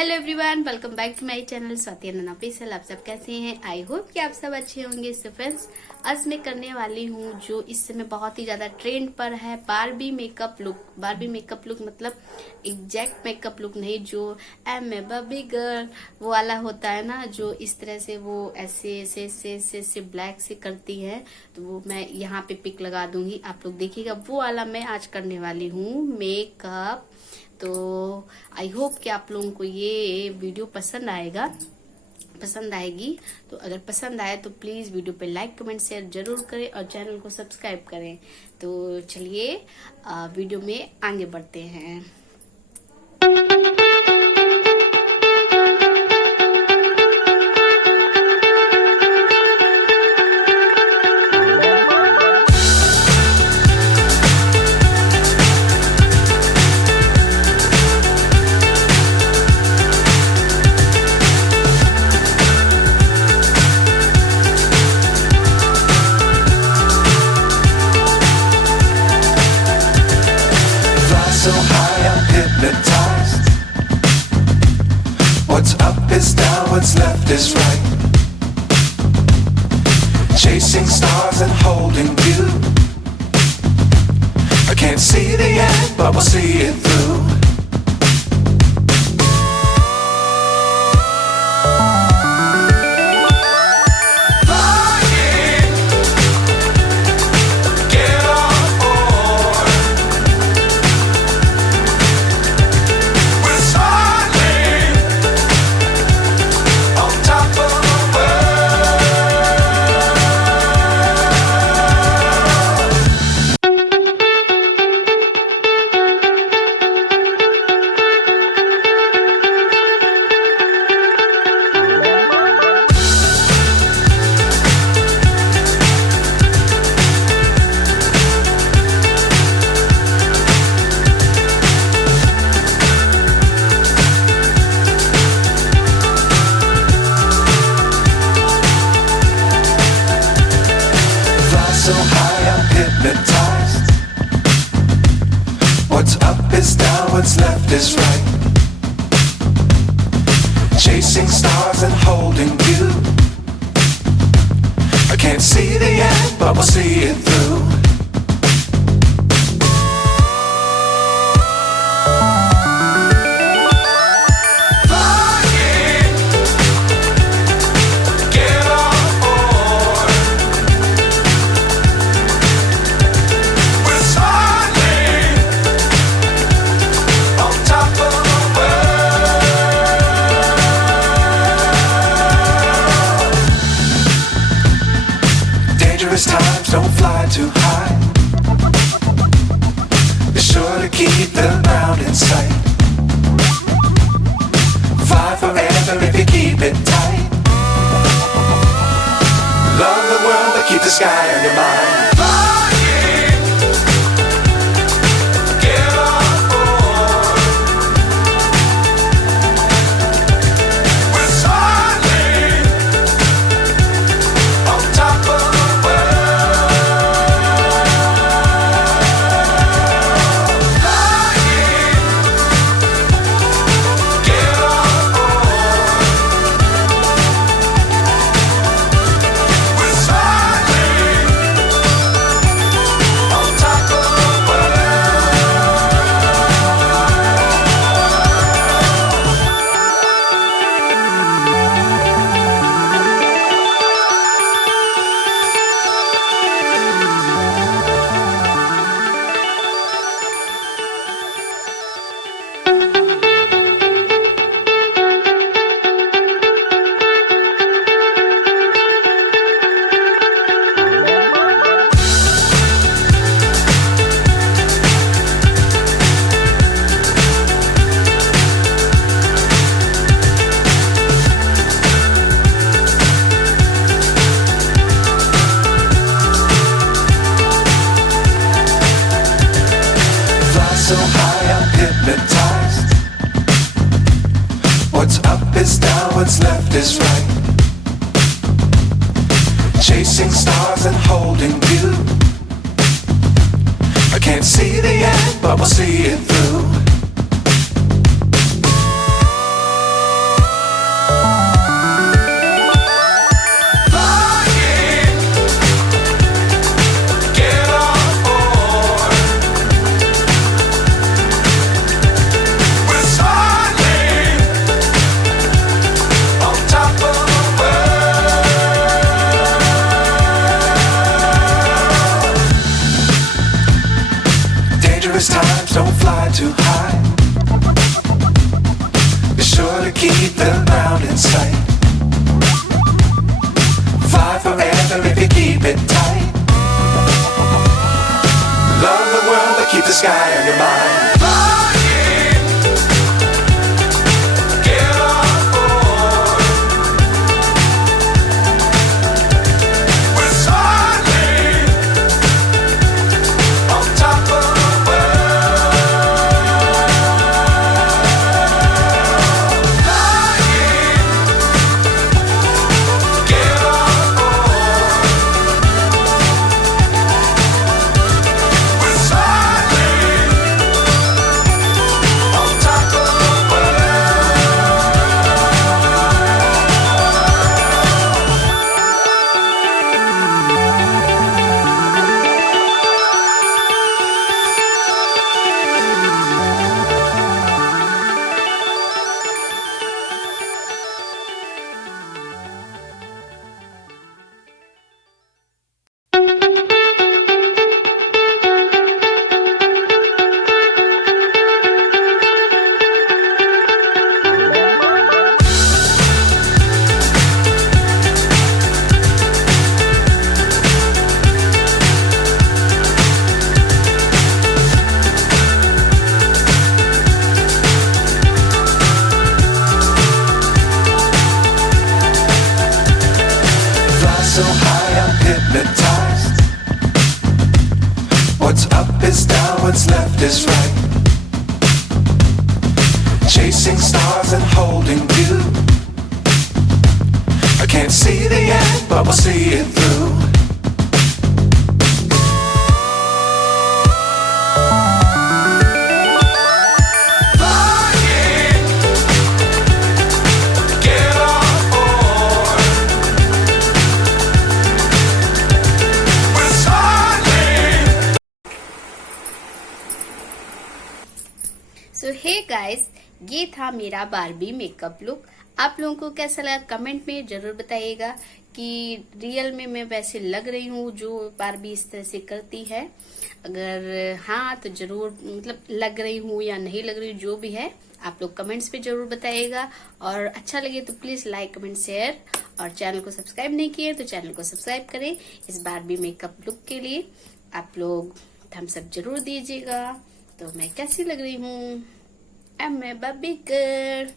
Hello everyone, welcome back to my channel स्वातिआनंद ऑफिशियल। आप सब कैसे हैं? आई होप कि आप सब अच्छे होंगे। सो फ्रेंड्स, आज मैं करने वाली हूँ जो इस समय बहुत ही ज्यादा ट्रेंड पर है, Barbie makeup look. Barbie makeup look मतलब एग्जैक्ट मेकअप लुक नहीं, जो एम ए बारबी गर्ल वो वाला होता है ना, जो इस तरह से वो ऐसे ऐसे ऐसे ऐसे ऐसे ब्लैक से करती है। तो वो मैं यहाँ पे पिक लगा दूंगी, आप लोग देखिएगा। वो वाला मैं आज करने वाली हूँ मेकअप। तो आई होप कि आप लोगों को ये वीडियो पसंद आएगी। तो अगर पसंद आए तो प्लीज वीडियो पे लाइक कमेंट शेयर जरूर करें और चैनल को सब्सक्राइब करें। तो चलिए वीडियो में आगे बढ़ते हैं। So high I'm hypnotized. What's up is down, what's left is right. Chasing stars and holding you. I can't see the end, but we'll see it through. So high I'm hypnotized. What's up is down, what's left is right. Chasing stars and holding you. I can't see the end, but we'll see it through. Times don't fly too high. Be sure to keep the ground in sight. Fly forever if you keep it tight. Love the world but keep the sky on your mind. So high I'm hypnotized. What's up is down, what's left is right. Chasing stars and holding you. I can't see the end, but we'll see it through. the ground in sight. Fly forever if you keep it tight. Love the world but keep the sky on your mind. So high I'm hypnotized. What's up is down, what's left is right. Chasing stars and holding you. I can't see the end, but we'll see it through. So hey guys, ये था मेरा Barbie makeup look. आप लोगों को कैसा लगा कमेंट में जरूर बताइएगा कि रियल में मैं वैसे लग रही हूँ जो बारबी इस तरह से करती है। अगर हाँ तो जरूर मतलब लग रही हूँ या नहीं लग रही हूँ, जो भी है आप लोग कमेंट्स पे जरूर बताइएगा। और अच्छा लगे तो प्लीज लाइक कमेंट शेयर, और चैनल को सब्सक्राइब नहीं किए तो चैनल को सब्सक्राइब करें। इस बारबी मेकअप लुक के लिए आप लोग थम्स अप जरूर दीजिएगा। तो मैं कैसी लग रही हूँ? मैं बार्बी गर्ल।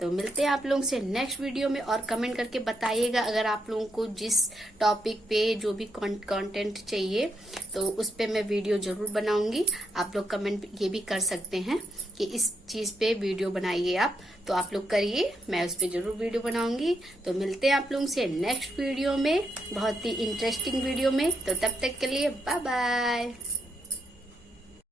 तो मिलते हैं आप लोगों से नेक्स्ट वीडियो में, और कमेंट करके बताइएगा अगर आप लोगों को जिस टॉपिक पे जो भी कंटेंट चाहिए तो उस पे मैं वीडियो जरूर बनाऊंगी। आप लोग कमेंट ये भी कर सकते हैं कि इस चीज पे वीडियो बनाइए आप, तो आप लोग करिए, मैं उस पे जरूर वीडियो बनाऊंगी। तो मिलते हैं आप लोगों से नेक्स्ट वीडियो में, बहुत ही इंटरेस्टिंग वीडियो में। तो तब तक के लिए बाय बाय।